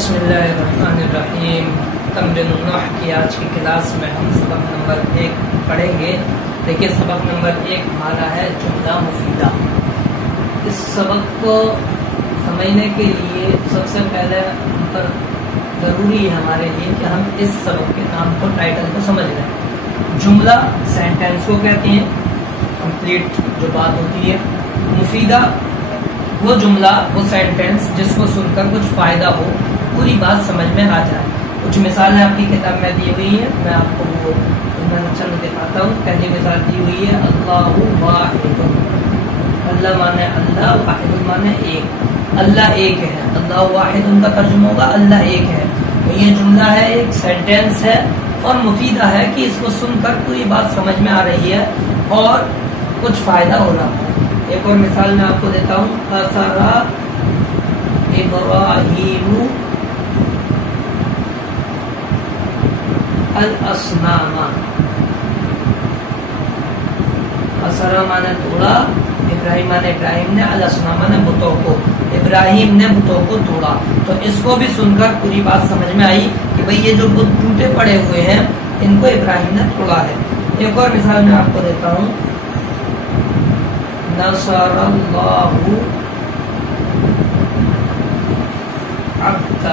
بسم اللہ الرحمن الرحیم۔ تمرین النحو کی آج کی کلاس میں ہم سبق نمبر 1 پڑھیں گے۔ دیکھیے سبق نمبر 1 ہمارا ہے جملہ مفیدہ۔ اس سبق کو سمجھنے کے لیے سب سے پہلے ہم پر ضروری ہے ہمارے لیے کہ ہم اس سبق کے نام کو ٹائٹل کو سمجھ لیں۔ جملہ سینٹینس کو کہتے ہیں، کمپلیٹ جو بات ہوتی ہے۔ مفیدہ وہ جملہ، وہ سینٹینس جس کو سن کر کچھ فائدہ ہو، پوری بات سمجھ میں آ جائے۔ کچھ مثالیں آپ کی کتاب میں دی ہوئی ہیں، میں آپ کو وہ چند دکھاتا ہوں۔ پہلی مثال دی ہوئی ہے اللہ واحد۔ اللہ مانے اللہ، واحد مانے ایک۔ اللہ ایک ہے، اللہ واحد ان کا ترجمہ ہوگا اللہ ایک ہے۔ تو یہ جملہ ہے، ایک سینٹینس ہے اور مفیدہ ہے کہ اس کو سن کر پوری بات سمجھ میں آ رہی ہے اور کچھ فائدہ ہو رہا ہے۔ ایک اور مثال میں آپ کو دیتا ہوں۔ کسر ابراہیم الاصنام۔ کسر مانے توڑا، ابراہیم مانے ابراہیم نے، الاصنام مانے بتوں کو، ابراہیم نے بتوں کو توڑا۔ تو اس کو بھی سن کر پوری بات سمجھ میں آئی کہ بھئی یہ جو بت ٹوٹے پڑے ہوئے ہیں ان کو ابراہیم نے توڑا ہے۔ ایک اور مثال میں آپ کو دیتا ہوں۔ نصر اللہ عبدہ۔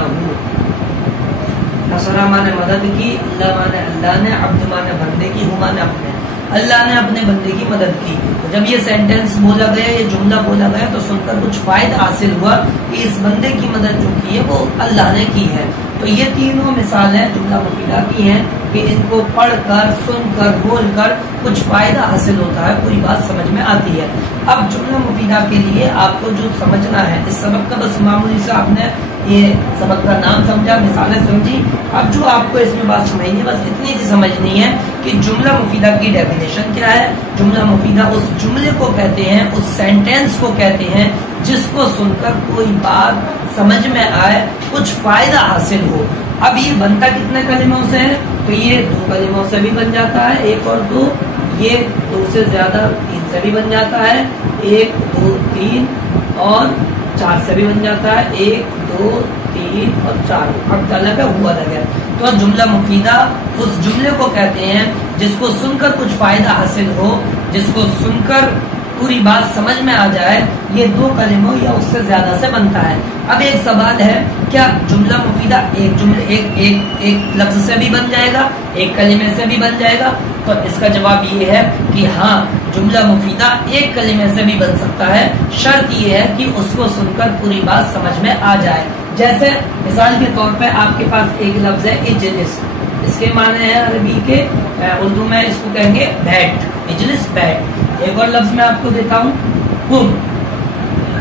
نصر مانے مدد کی، اللہ مانے اللہ نے، عبد مانے بندے کی، ہو مانے اپنے۔ اللہ نے اپنے بندے کی مدد کی۔ جب یہ سینٹینس بولا گیا، یہ جملہ بولا گیا تو سن کر کچھ فائدہ حاصل ہوا کہ اس بندے کی مدد جو کی ہے وہ اللہ نے کی ہے۔ تو یہ تینوں مثالیں جملہ مفیدہ کی ہیں کہ ان کو پڑھ کر، سن کر، بول کر کچھ فائدہ حاصل ہوتا ہے، پوری بات سمجھ میں آتی ہے۔ اب جملہ مفیدہ کے لیے آپ کو جو سمجھنا ہے، اس سبق کا بس معمولی سے آپ نے یہ سبق کا نام سمجھا، مثالیں سمجھی۔ اب جو آپ کو اس میں بات سمجھنی ہے، بس اتنی سی سمجھنی ہے کہ جملہ مفیدہ کی ڈیفینیشن کیا ہے۔ جملہ مفیدہ اس جملے کو کہتے ہیں، اس سینٹینس کو کہتے ہیں جس کو سن کر کوئی بات سمجھ میں آئے، کچھ فائدہ حاصل ہو۔ اب یہ بنتا کتنے کلموں سے ہے؟ تو یہ 2 کلموں سے بھی بن جاتا ہے، 1 اور 2۔ یہ 2 سے زیادہ 3 سے بھی بن جاتا ہے، 1 2 3 اور 4 سے بھی بن جاتا ہے، 1 2 3 اور 4۔ اب الگ ہے، وہ الگ ہے۔ تو جملہ مفیدہ اس جملے کو کہتے ہیں جس کو سن کر کچھ فائدہ حاصل ہو، جس کو سن کر پوری بات سمجھ میں آ جائے۔ یہ 2 کلموں یا اس سے زیادہ سے بنتا ہے۔ اب ایک سوال ہے، کیا جملہ مفیدہ ایک لفظ سے بھی بن جائے گا، ایک کلمے سے بھی بن جائے گا؟ تو اس کا جواب یہ ہے کہ ہاں، جملہ مفیدہ ایک کلمے سے بھی بن سکتا ہے، شرط یہ ہے کہ اس کو سن کر پوری بات سمجھ میں آ جائے۔ جیسے مثال کے طور پہ آپ کے پاس ایک لفظ ہے اجلس، اس کے معنی ہے عربی کے، اردو میں اس کو کہیں گے بیٹھ، اجلس بیٹھ۔ ایک اور لفظ میں آپ کو دیتا ہوں، قم۔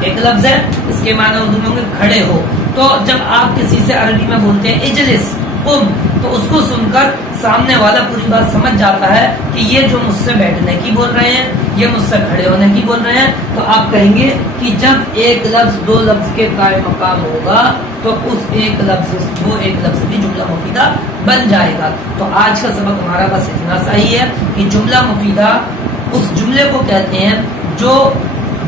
ایک لفظ ہے، اس کے معنی اردو میں کھڑے ہو۔ تو جب آپ کسی سے عربی میں بولتے ہیں اجلس، قم، تو اس کو سن کر سامنے والا پوری بات سمجھ جاتا ہے کہ یہ جو مجھ سے بیٹھنے کی بول رہے ہیں، یہ مجھ سے کھڑے ہونے کی بول رہے ہیں۔ تو آپ کہیں گے کہ جب ایک لفظ 2 لفظ کے قائم مقام ہوگا تو وہ ایک لفظ بھی جملہ مفیدہ بن جائے گا۔ تو آج کا سبق ہمارا بس اتنا سا ہی ہے کہ جملہ مفیدہ اس جملے کو کہتے ہیں جو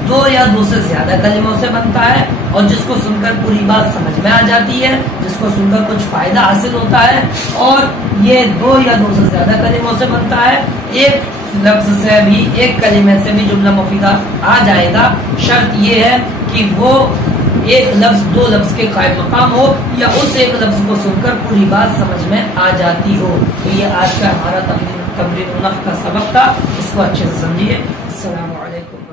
2 یا 2 سے زیادہ کلموں سے بنتا ہے اور جس کو سن کر پوری بات سمجھ میں آ جاتی ہے، جس کو سن کر کچھ فائدہ حاصل ہوتا ہے، اور یہ 2 یا 2 سے زیادہ کلموں سے بنتا ہے۔ ایک لفظ سے بھی، ایک کلمے سے بھی جملہ مفیدہ آ جائے گا۔ شرط یہ ہے کہ وہ ایک لفظ 2 لفظ کے قائم مقام ہو یا اس ایک لفظ کو سن کر پوری بات سمجھ میں آ جاتی ہو۔ تو یہ آج کا ہمارا تمرین النحو کا سبق تھا، اس کو اچھے سے سمجھیے۔ السلام علیکم۔